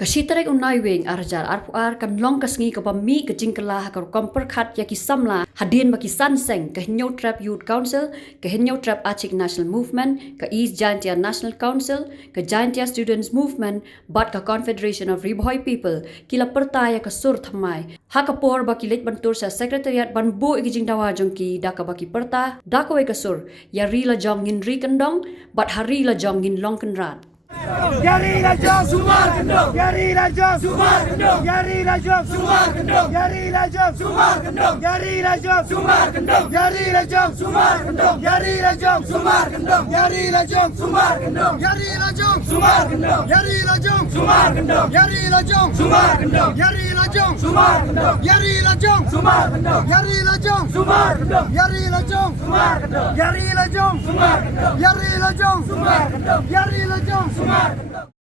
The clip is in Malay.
Kasitarek unai weng arjal arpuar kan long kasngi ka pami ka jingkala ka komper khat ya ki samla hadin baki sanseng ka hinyo trap youth council ka hinyo trap achik national movement ka east giantia national council ka giantia students movement bat ka confederation of riboy people kila pertaya ka sur thamai hakapor baki let bantur sa secretariat banbu igijing dawa jongki daka baki perta daka we ka sur ya rila jong ngin ri kandong bat hari la jong ngin long kan rat. Yari Rajam Sumar Kendong Yari Rajam Sumar Kendong Yari Rajam Sumar Kendong Yari Rajam Sumar Kendong Yari Rajam Sumar Kendong Yari Rajam Sumar Kendong Yari Rajam Sumar Kendong Yari Rajam Sumar Kendong Yari Rajam Sumar Kendong Yari Rajam Sumar Kendong Yari Rajam Sumar Kendong Yari Rajam Sumar Kendong Yari Rajam Sumar Kendong Yari Rajam Sumar Kendong Yari Rajam Sumar Kendong Yari Rajam Sumar Kendong Yari Rajam Sumar Kendong Yari Rajam Sumar Kendong